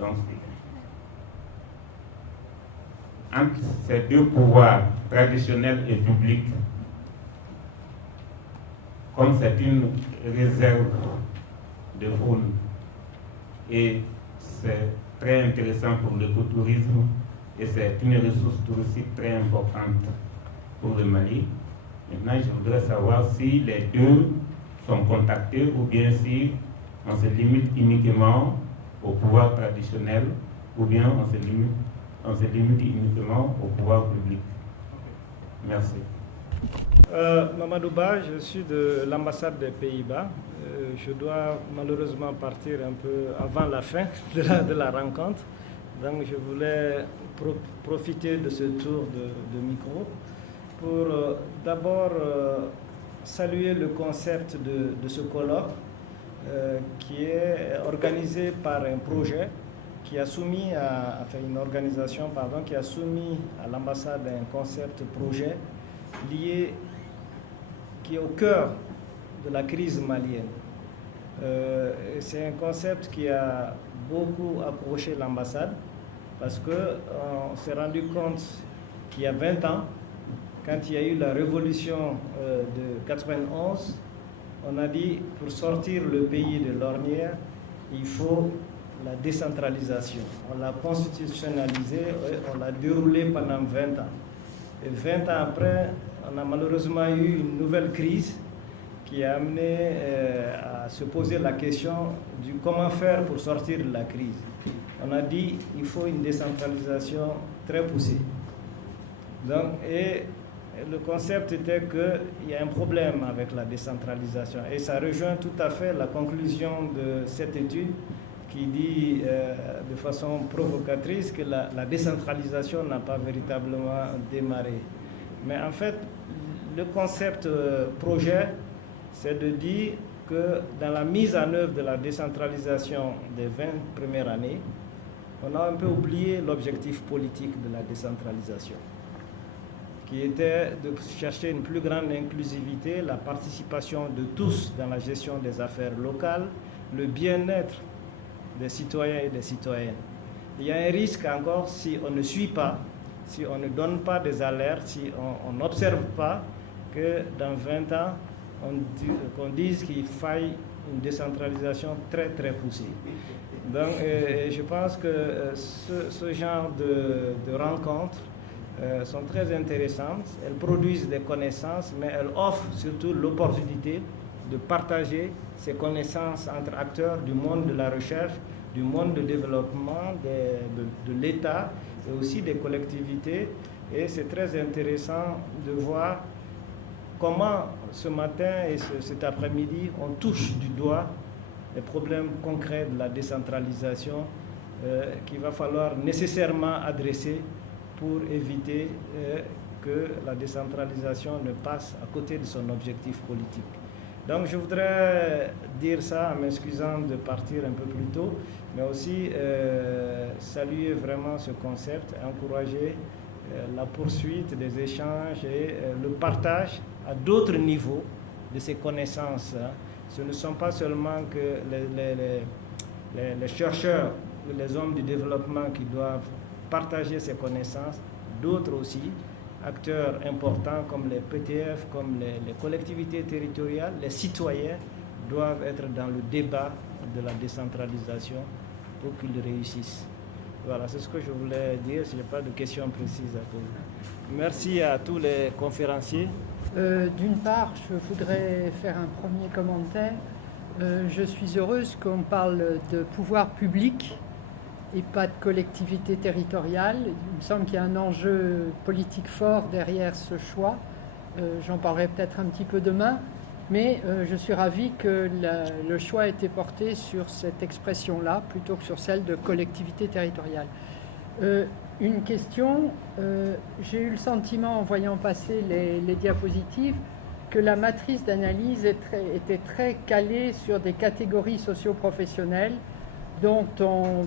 Donc, entre ces deux pouvoirs, traditionnels et publics, comme c'est une réserve de faune et c'est très intéressant pour l'écotourisme et c'est une ressource touristique très importante pour le Mali. Maintenant, je voudrais savoir si les deux sont contactés ou bien si on se limite uniquement au pouvoir traditionnel ou bien on se limite uniquement au pouvoir public. Merci. Mamadou Ba, je suis de l'ambassade des Pays-Bas. Je dois malheureusement partir un peu avant la fin de la rencontre. Donc je voulais profiter de ce tour de micro pour d'abord saluer le concept de ce colloque qui est organisé par un projet qui a soumis une organisation qui a soumis à l'ambassade un concept projet lié qui est au cœur de la crise malienne. C'est un concept qui a beaucoup approché l'ambassade parce qu'on s'est rendu compte qu'il y a 20 ans, quand il y a eu la révolution de 91, on a dit pour sortir le pays de l'ornière, il faut la décentralisation. On l'a constitutionnalisé, on l'a déroulé pendant 20 ans. Et 20 ans après, on a malheureusement eu une nouvelle crise qui a amené à se poser la question du comment faire pour sortir de la crise. On a dit qu'il faut une décentralisation très poussée. Donc, et le concept était qu'il y a un problème avec la décentralisation. Et ça rejoint tout à fait la conclusion de cette étude qui dit de façon provocatrice que la décentralisation n'a pas véritablement démarré. Mais en fait, le concept projet, c'est de dire que dans la mise en œuvre de la décentralisation des 20 premières années, on a un peu oublié l'objectif politique de la décentralisation, qui était de chercher une plus grande inclusivité, la participation de tous dans la gestion des affaires locales, le bien-être des citoyens et des citoyennes. Il y a un risque encore si on ne suit pas, si on ne donne pas des alertes, si on n'observe pas que dans 20 ans, qu'on dise qu'il faille une décentralisation très très poussée. Donc je pense que ce genre de rencontres sont très intéressantes. Elles produisent des connaissances, mais elles offrent surtout l'opportunité de partager ces connaissances entre acteurs du monde de la recherche, du monde de développement, de l'État et aussi des collectivités. Et c'est très intéressant de voir comment ce matin et cet après-midi, on touche du doigt les problèmes concrets de la décentralisation qu'il va falloir nécessairement adresser pour éviter que la décentralisation ne passe à côté de son objectif politique. Donc je voudrais dire ça en m'excusant de partir un peu plus tôt, mais aussi saluer vraiment ce concept, encourager la poursuite des échanges et le partage à d'autres niveaux de ces connaissances. Ce ne sont pas seulement que les chercheurs, les hommes du développement qui doivent partager ces connaissances, d'autres aussi, acteurs importants comme les PTF, comme les collectivités territoriales, les citoyens doivent être dans le débat de la décentralisation pour qu'ils réussissent. Voilà, c'est ce que je voulais dire, si je n'ai pas de questions précises à poser. Merci à tous les conférenciers. D'une part, je voudrais faire un premier commentaire. Je suis heureuse qu'on parle de pouvoir public et pas de collectivité territoriale. Il me semble qu'il y a un enjeu politique fort derrière ce choix. J'en parlerai peut-être un petit peu demain, mais je suis ravie que le choix ait été porté sur cette expression-là plutôt que sur celle de collectivité territoriale. Une question, j'ai eu le sentiment en voyant passer les diapositives que la matrice d'analyse était très calée sur des catégories socio-professionnelles dont on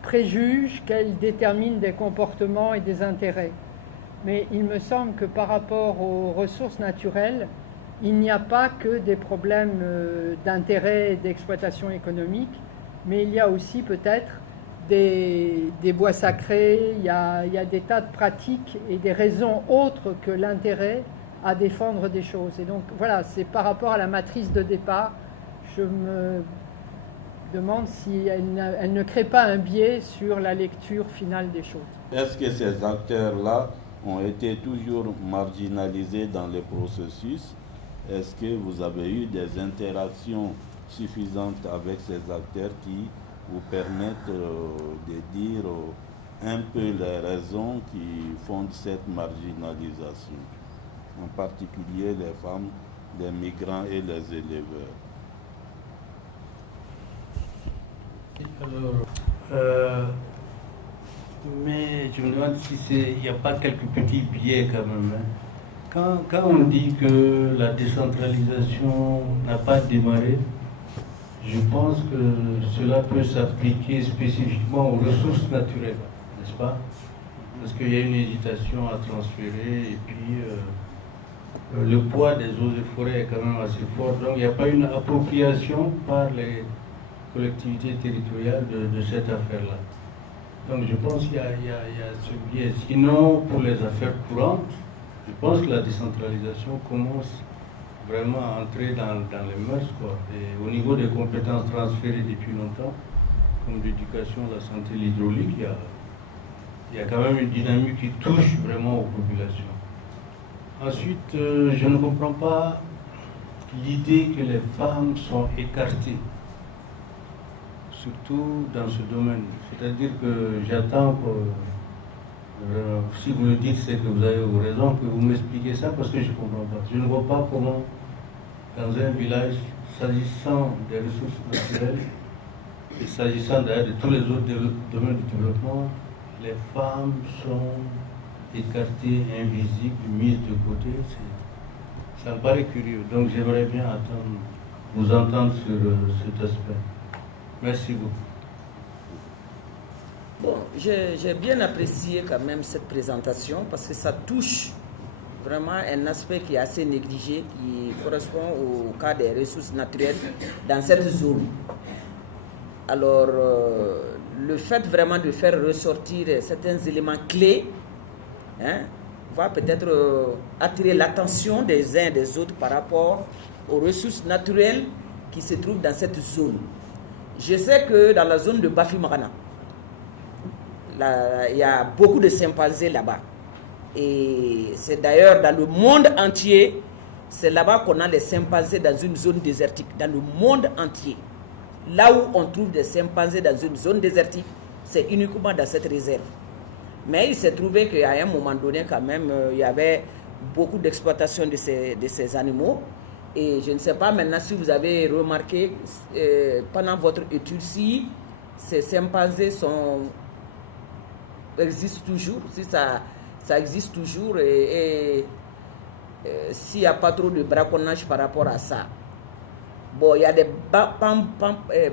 préjuge qu'elles déterminent des comportements et des intérêts. Mais il me semble que par rapport aux ressources naturelles, il n'y a pas que des problèmes d'intérêt et d'exploitation économique, mais il y a aussi peut-être des bois sacrés, il y a des tas de pratiques et des raisons autres que l'intérêt à défendre des choses. Et donc voilà, c'est par rapport à la matrice de départ, je me demande si elle ne crée pas un biais sur la lecture finale des choses. Est-ce que ces acteurs-là ont été toujours marginalisés dans les processus? Est-ce que vous avez eu des interactions suffisantes avec ces acteurs qui vous permettent de dire un peu les raisons qui fondent cette marginalisation, en particulier les femmes, les migrants et les éleveurs? Alors, mais je me demande s'il n'y a pas quelques petits biais quand même. Hein. Quand on dit que la décentralisation n'a pas démarré, je pense que cela peut s'appliquer spécifiquement aux ressources naturelles, n'est-ce pas? Parce qu'il y a une hésitation à transférer et puis le poids des eaux et forêts est quand même assez fort. Donc il n'y a pas une appropriation par les collectivités territoriales de cette affaire-là. Donc je pense qu'il y a ce biais. Sinon, pour les affaires courantes, je pense que la décentralisation commence vraiment à entrer dans les mœurs, quoi. Et au niveau des compétences transférées depuis longtemps, comme l'éducation, la santé, l'hydraulique, il y a quand même une dynamique qui touche vraiment aux populations. Ensuite, je ne comprends pas l'idée que les femmes sont écartées, surtout dans ce domaine. C'est-à-dire que j'attends que, si vous le dites, c'est que vous avez raison, que vous m'expliquez ça, parce que je ne comprends pas. Je ne vois pas comment, dans un village, s'agissant des ressources naturelles, et s'agissant d'ailleurs de tous les autres domaines du développement, les femmes sont écartées, invisibles, mises de côté. Ça me paraît curieux. Donc j'aimerais bien vous entendre sur cet aspect. Merci beaucoup. Bon, j'ai bien apprécié quand même cette présentation parce que ça touche vraiment un aspect qui est assez négligé, qui correspond au cas des ressources naturelles dans cette zone. Alors, le fait vraiment de faire ressortir certains éléments clés va peut-être attirer l'attention des uns et des autres par rapport aux ressources naturelles qui se trouvent dans cette zone. Je sais que dans la zone de Bafimagana, il y a beaucoup de chimpanzés là-bas. Et c'est d'ailleurs dans le monde entier, c'est là-bas qu'on a les chimpanzés dans une zone désertique. Dans le monde entier. Là où on trouve des chimpanzés dans une zone désertique, c'est uniquement dans cette réserve. Mais il s'est trouvé qu'à un moment donné, quand même, il y avait beaucoup d'exploitation de ces animaux. Et je ne sais pas maintenant si vous avez remarqué, pendant votre étude, si ces chimpanzés existent toujours, si ça existe toujours, et s'il n'y a pas trop de braconnage par rapport à ça. Bon, il y a des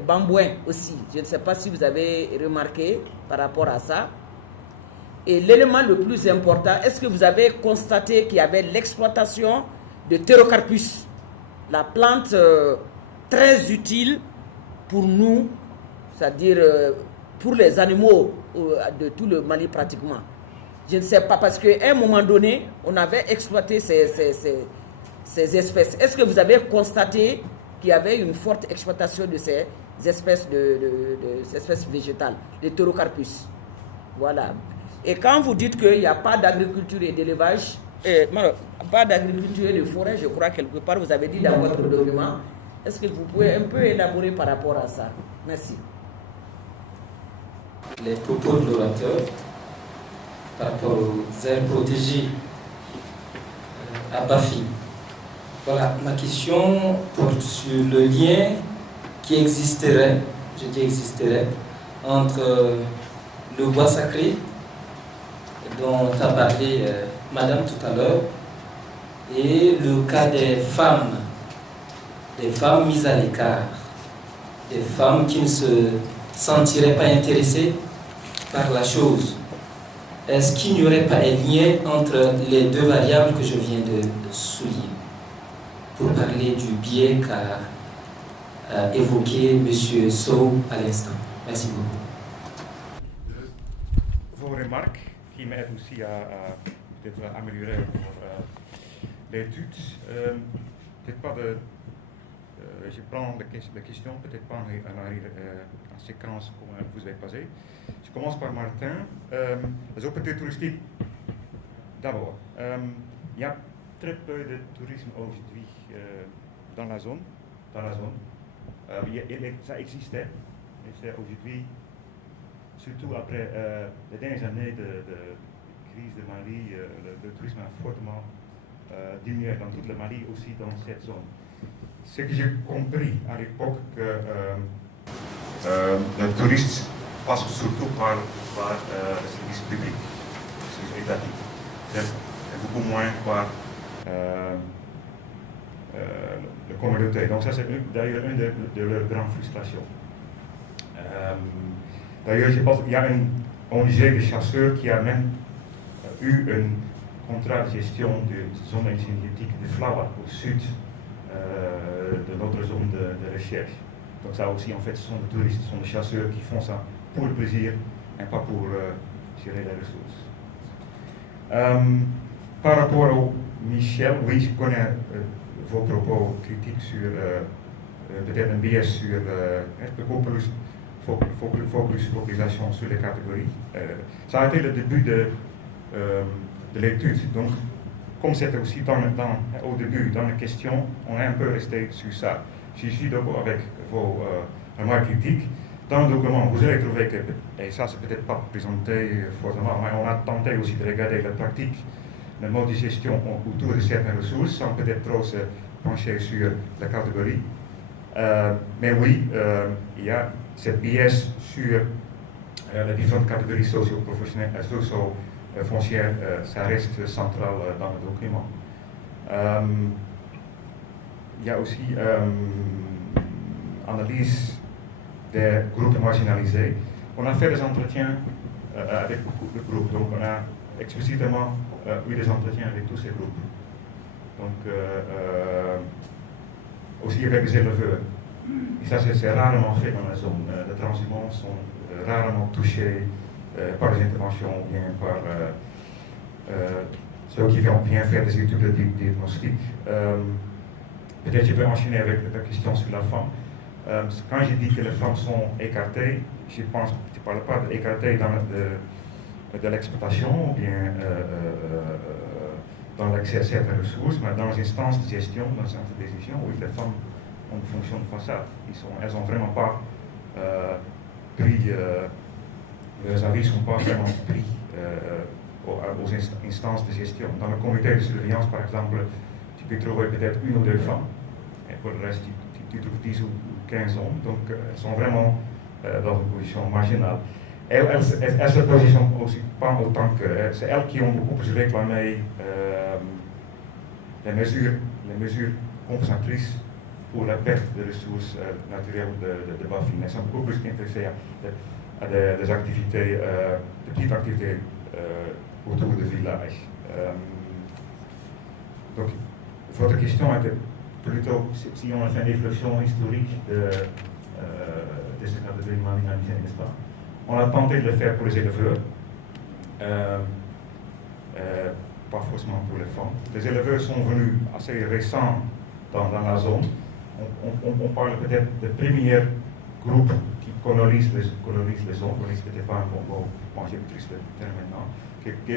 bambouins aussi. Je ne sais pas si vous avez remarqué par rapport à ça. Et l'élément le plus important, est-ce que vous avez constaté qu'il y avait l'exploitation de Pterocarpus, la plante très utile pour nous, c'est-à-dire pour les animaux de tout le Mali pratiquement. Je ne sais pas, parce qu'à un moment donné, on avait exploité ces espèces. Est-ce que vous avez constaté qu'il y avait une forte exploitation de ces espèces, ces espèces végétales, les Pterocarpus? Voilà. Et quand vous dites qu'il n'y a pas d'agriculture et d'élevage, pas d'agriculture et de forêt, je crois quelque part, vous avez dit dans votre document, est-ce que vous pouvez un peu élaborer par rapport à ça? Merci. Les propos de l'orateur par rapport aux aires protégées à Bafi. Voilà, ma question porte sur le lien qui existerait, je dis existerait, entre le bois sacré dont a parlé Madame tout à l'heure et le cas des femmes mises à l'écart, des femmes qui ne se sentiraient pas intéressées par la chose. Est-ce qu'il n'y aurait pas un lien entre les deux variables que je viens de souligner pour parler du biais qu'a évoqué M. Sow à l'instant? Merci beaucoup. vos remarques qui m'aident aussi à peut-être améliorer l'étude. Peut-être pas de... je prends la question, peut-être pas en séquence comme vous avez passé. Je commence par Martin. Les opportunités touristiques. D'abord, il y a très peu de tourisme aujourd'hui dans la zone. Ça existait, et c'est aujourd'hui, surtout après les dernières années de crise de Mali, le tourisme a fortement diminué dans toute le Mali, aussi dans cette zone. Ce que j'ai compris à l'époque que le tourisme passe surtout par le service public, le service étatique, et beaucoup moins par la communauté. Donc ça c'est d'ailleurs une de leurs grandes frustrations. D'ailleurs je pense qu'il y a une ONG de chasseurs qui a même eu un contrat de gestion de zone énergétique de Flower au sud de notre zone de recherche. Donc ça aussi en fait ce sont des touristes, ce sont des chasseurs qui font ça pour le plaisir et pas pour gérer les ressources. Par rapport au Michel, oui je connais vos propos critiques sur peut-être un biais sur beaucoup plus focalisation sur les catégories. Ça a été le début de l'étude. Donc, comme c'était aussi au début dans la question, on est un peu resté sur ça. Je suis d'accord avec vos remarques critiques. Dans le document, vous allez trouver que, et ça c'est peut-être pas présenté forcément, mais on a tenté aussi de regarder la pratique, le mode de gestion autour de certaines ressources, sans peut-être trop se pencher sur la catégorie. Mais oui, il y a cette biais sur les différentes catégories socio-professionnelles et socio-foncières, ça reste central dans le document. Il y a aussi analyse des groupes marginalisés. On a fait des entretiens avec beaucoup de groupes, donc on a explicitement eu des entretiens avec tous ces groupes. Donc, aussi avec les éleveurs. Et ça, c'est rarement fait dans la zone. Les transhumants sont rarement touchés par les interventions ou bien par ceux qui vont bien faire des études de diagnostic. Peut-être je peux enchaîner avec la question sur la femme. Quand je dis que les femmes sont écartées, je ne parle pas d'écartées de l'exploitation ou bien dans l'accès à certaines ressources, mais dans les instances de gestion, dans les instances de décision, oui, les femmes ont une fonction de façade. Elles n'ont vraiment pas pris, leurs avis ne sont pas vraiment pris aux instances de gestion. Dans le comité de surveillance, par exemple, tu peux trouver peut-être une ou deux femmes, et pour le reste, tu trouves 10 ou 15 hommes, donc elles sont vraiment dans une position marginale. Elles se positionnent aussi pas autant que c'est elles qui ont beaucoup plus réclamé les mesures compensatrices pour la perte de ressources naturelles de Bafin. Elles sont beaucoup plus intéressées à des activités, de petites activités autour du village. Donc, votre question était plutôt si on a fait une réflexion historique de ces catégories marginalisées, n'est-ce pas? On a tenté de le faire pour les éleveurs, pas forcément pour les femmes. Les éleveurs sont venus assez récents dans la zone. On parle peut-être de premiers groupes qui colonisent les zones. Colonisent peut-être pas un bon mot, moi j'ai maîtrisé le terme maintenant.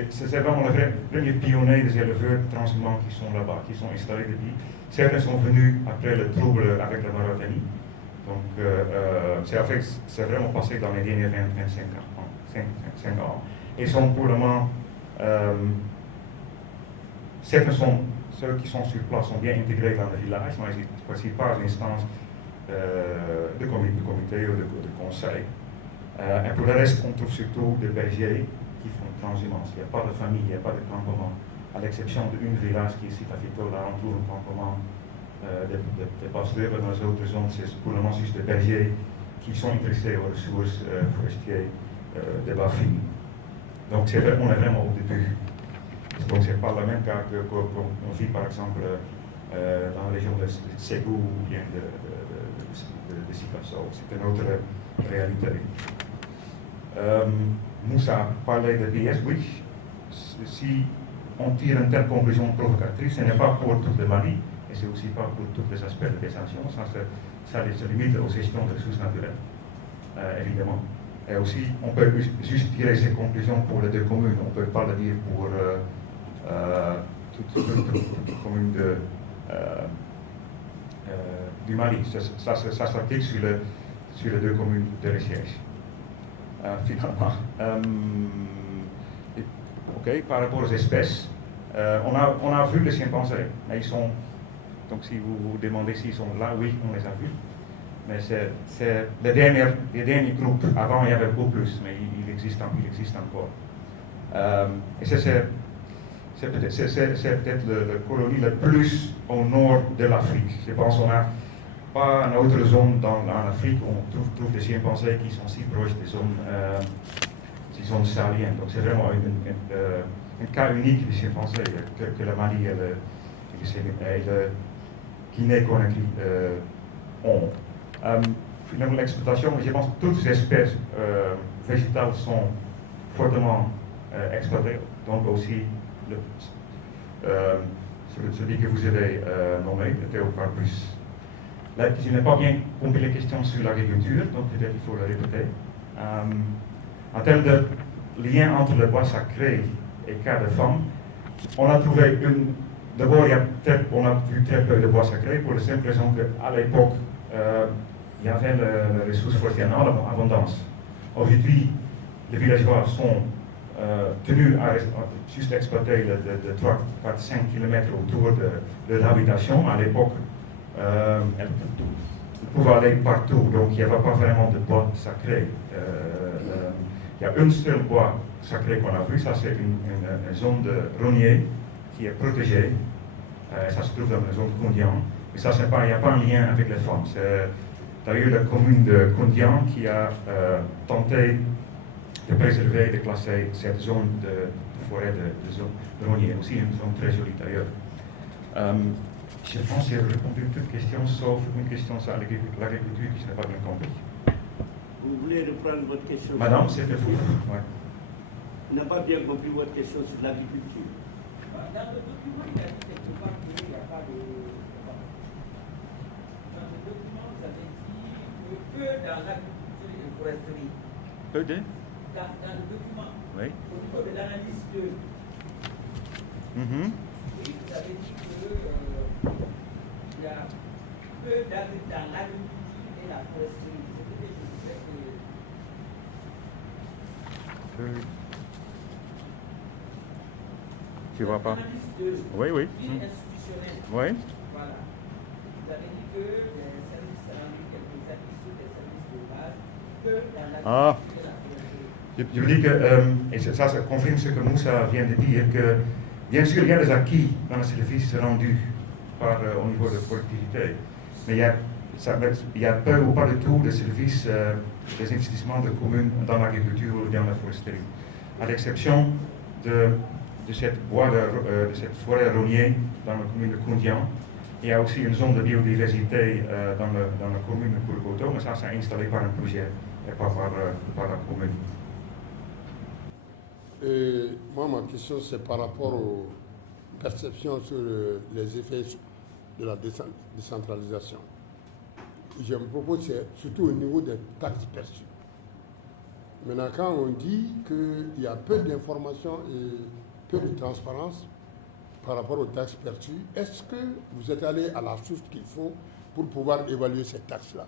C'est vraiment les premiers pionniers des éleveurs transhumants qui sont là-bas, qui sont installés depuis. Certains sont venus après le trouble avec la Mauritanie. Donc, c'est vraiment passé dans les derniers 20-25 ans. Et sont pour le moment, ceux qui sont sur place sont bien intégrés dans le village, mais ils ne participent pas aux instances de comité ou de conseil. Et pour le reste, on trouve surtout des bergers qui font transhumance. Il n'y a pas de famille, il n'y a pas de campement. À l'exception d'un village qui est ici à Fito, là on trouve un campement des pasteurs. Dans les autres zones, c'est pour le moment juste des bergers qui sont intéressés aux ressources forestières de Bafin. Donc on est vraiment au début. Donc c'est pas le même cas qu'on vit par exemple dans la région de Ségou ou bien de Sikasso. C'est une autre réalité. Moussa parlait de BS, oui. Si on tire une telle conclusion provocatrice, ce n'est pas pour tout le Mali, et c'est aussi pas pour tous les aspects de détention. Ça se limite aux gestions de ressources naturelles, évidemment. Et aussi, on peut juste tirer ces conclusions pour les deux communes. On ne peut pas le dire pour toutes les communes du Mali. Ça s'applique sur les deux communes de recherche. Finalement. Ok, par rapport aux espèces, on a vu les chimpanzés, mais ils sont. Donc, si vous vous demandez s'ils sont là, oui, on les a vus. Mais c'est les derniers groupes. Avant, il y avait beaucoup plus, mais il existe encore. Et c'est peut-être la colonie la plus au nord de l'Afrique. Je pense qu'on n'a pas une autre zone en Afrique où on trouve des chimpanzés qui sont si proches des zones sahéliennes. Donc c'est vraiment un cas unique des chimpanzés que le Mali et le Guinée-Conakry ont. Finalement, l'exploitation, je pense que toutes les espèces végétales sont fortement exploitées, donc aussi celui que vous avez nommé, le Théocarpus. Là, je n'ai pas bien compris les questions sur l'agriculture, donc peut-être il faut le répéter. En termes de lien entre le bois sacré et cas de femmes, on a trouvé d'abord, on a vu très peu de bois sacré pour la simple raison qu'à l'époque, il y avait les ressources forestières en abondance. Aujourd'hui, les villageois sont tenus à juste exploiter de 3 à 5 km autour de l'habitation. À l'époque, elles pouvaient aller partout, donc il n'y avait pas vraiment de bois sacré. Il y a un seul bois sacré qu'on a vu, ça c'est une zone de rognier qui est protégée. Ça se trouve dans la zone de Kondian. Mais ça, il n'y a pas un lien avec les femmes. C'est d'ailleurs la commune de Kondian qui a tenté de préserver et de classer cette zone de forêt de rognier. Aussi une zone très jolie d'ailleurs. Je pense que j'ai répondu à toutes questions, sauf une question sur l'agriculture que je n'ai pas bien compris. Vous voulez reprendre votre question? Madame, c'était fou. Ouais. On n'a pas bien compris votre question sur l'agriculture. Dans le document, il y a dit quelque part qu'il n'y a pas de. Dans le document, vous avez dit que dans l'agriculture et la foresterie. Peu de? Dans le document, oui. Au niveau de l'analyse 2, oui, vous avez dit qu'il y a peu d'agriculture dans l'agriculture et la foresterie. Tu vois pas? Oui, oui. Institutionnel. Oui. Voilà. Vous avez dit que les services rendus quelques acquis sur les services de base, que dans l'agriculture et la foresterie. Je vous dis que, et ça confirme ce que Moussa vient de dire, que bien sûr il y a des acquis dans les services rendus au niveau de la productivité, mais il y a peu ou pas du tout de services, des investissements de communes dans l'agriculture ou dans la foresterie. À l'exception de cette forêt rognier dans la commune de Kondian, il y a aussi une zone de biodiversité dans la commune de Kourkoto, mais ça c'est installé par un projet et pas par la commune. Moi, ma question, c'est par rapport aux perceptions sur les effets de la décentralisation. Je me propose, c'est surtout au niveau des taxes perçues. Maintenant, quand on dit qu'il y a peu d'informations et peu de transparence par rapport aux taxes perçues, est-ce que vous êtes allé à la source qu'il faut pour pouvoir évaluer ces taxes-là?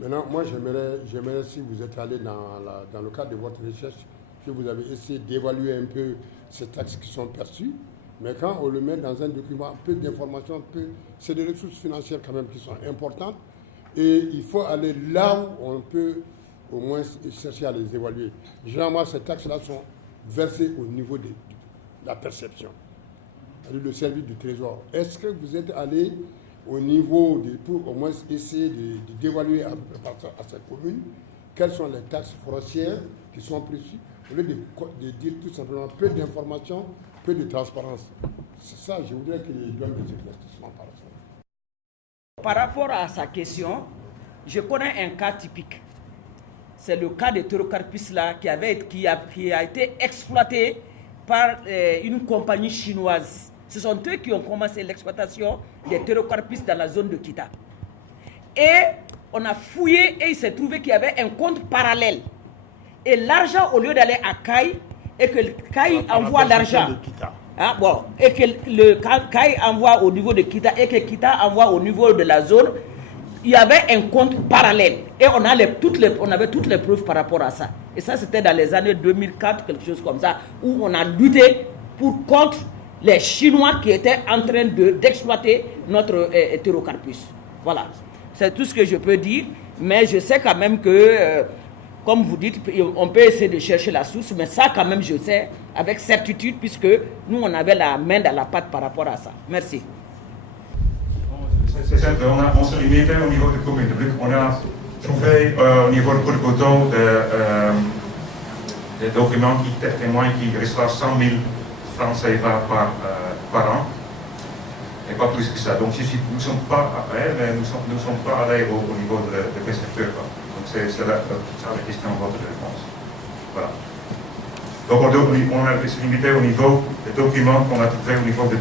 Maintenant, moi, j'aimerais si vous êtes allé dans le cadre de votre recherche, que vous avez essayé d'évaluer un peu ces taxes qui sont perçues, mais quand on le met dans un document, peu d'informations, c'est des ressources financières quand même qui sont importantes, et il faut aller là où on peut au moins chercher à les évaluer. Généralement, ces taxes-là sont versées au niveau de la perception, c'est-à-dire le service du trésor. Est-ce que vous êtes allé au niveau pour au moins essayer d'évaluer à cette commune quelles sont les taxes forestières qui sont précises, au lieu de dire tout simplement peu d'informations, peu de transparence. C'est ça, je voudrais qu'il donne des éclaircissements par ça. Par rapport à sa question, je connais un cas typique. c'est le cas de Pterocarpus là qui a été exploité par une compagnie chinoise. Ce sont eux qui ont commencé l'exploitation des Pterocarpus dans la zone de Kita. Et on a fouillé et il s'est trouvé qu'il y avait un compte parallèle. Et l'argent, au lieu d'aller à Kai, et que le Kai envoie l'argent, hein, bon, et que le Kai envoie au niveau de Kita, et que Kita envoie au niveau de la zone, il y avait un compte parallèle. Et on avait toutes les preuves par rapport à ça. Et ça, c'était dans les années 2004, quelque chose comme ça, où on a lutté contre les Chinois qui étaient en train d'exploiter notre Pterocarpus. Voilà. C'est tout ce que je peux dire. Mais je sais quand même que, comme vous dites, on peut essayer de chercher la source, mais ça, quand même, je sais avec certitude, puisque nous, on avait la main dans la pâte par rapport à ça. Merci. C'est simple, on se limitait au niveau de commune. On a trouvé au niveau de Courbeteau des documents qui témoignent qu'il reçoit 100 000 francs CFA par an. Et pas plus que ça. Donc nous ne sommes pas allés au niveau de précepteur. Donc c'est ça la question de votre réponse. Voilà. Donc on a se limité au niveau des documents qu'on a trouvés au niveau de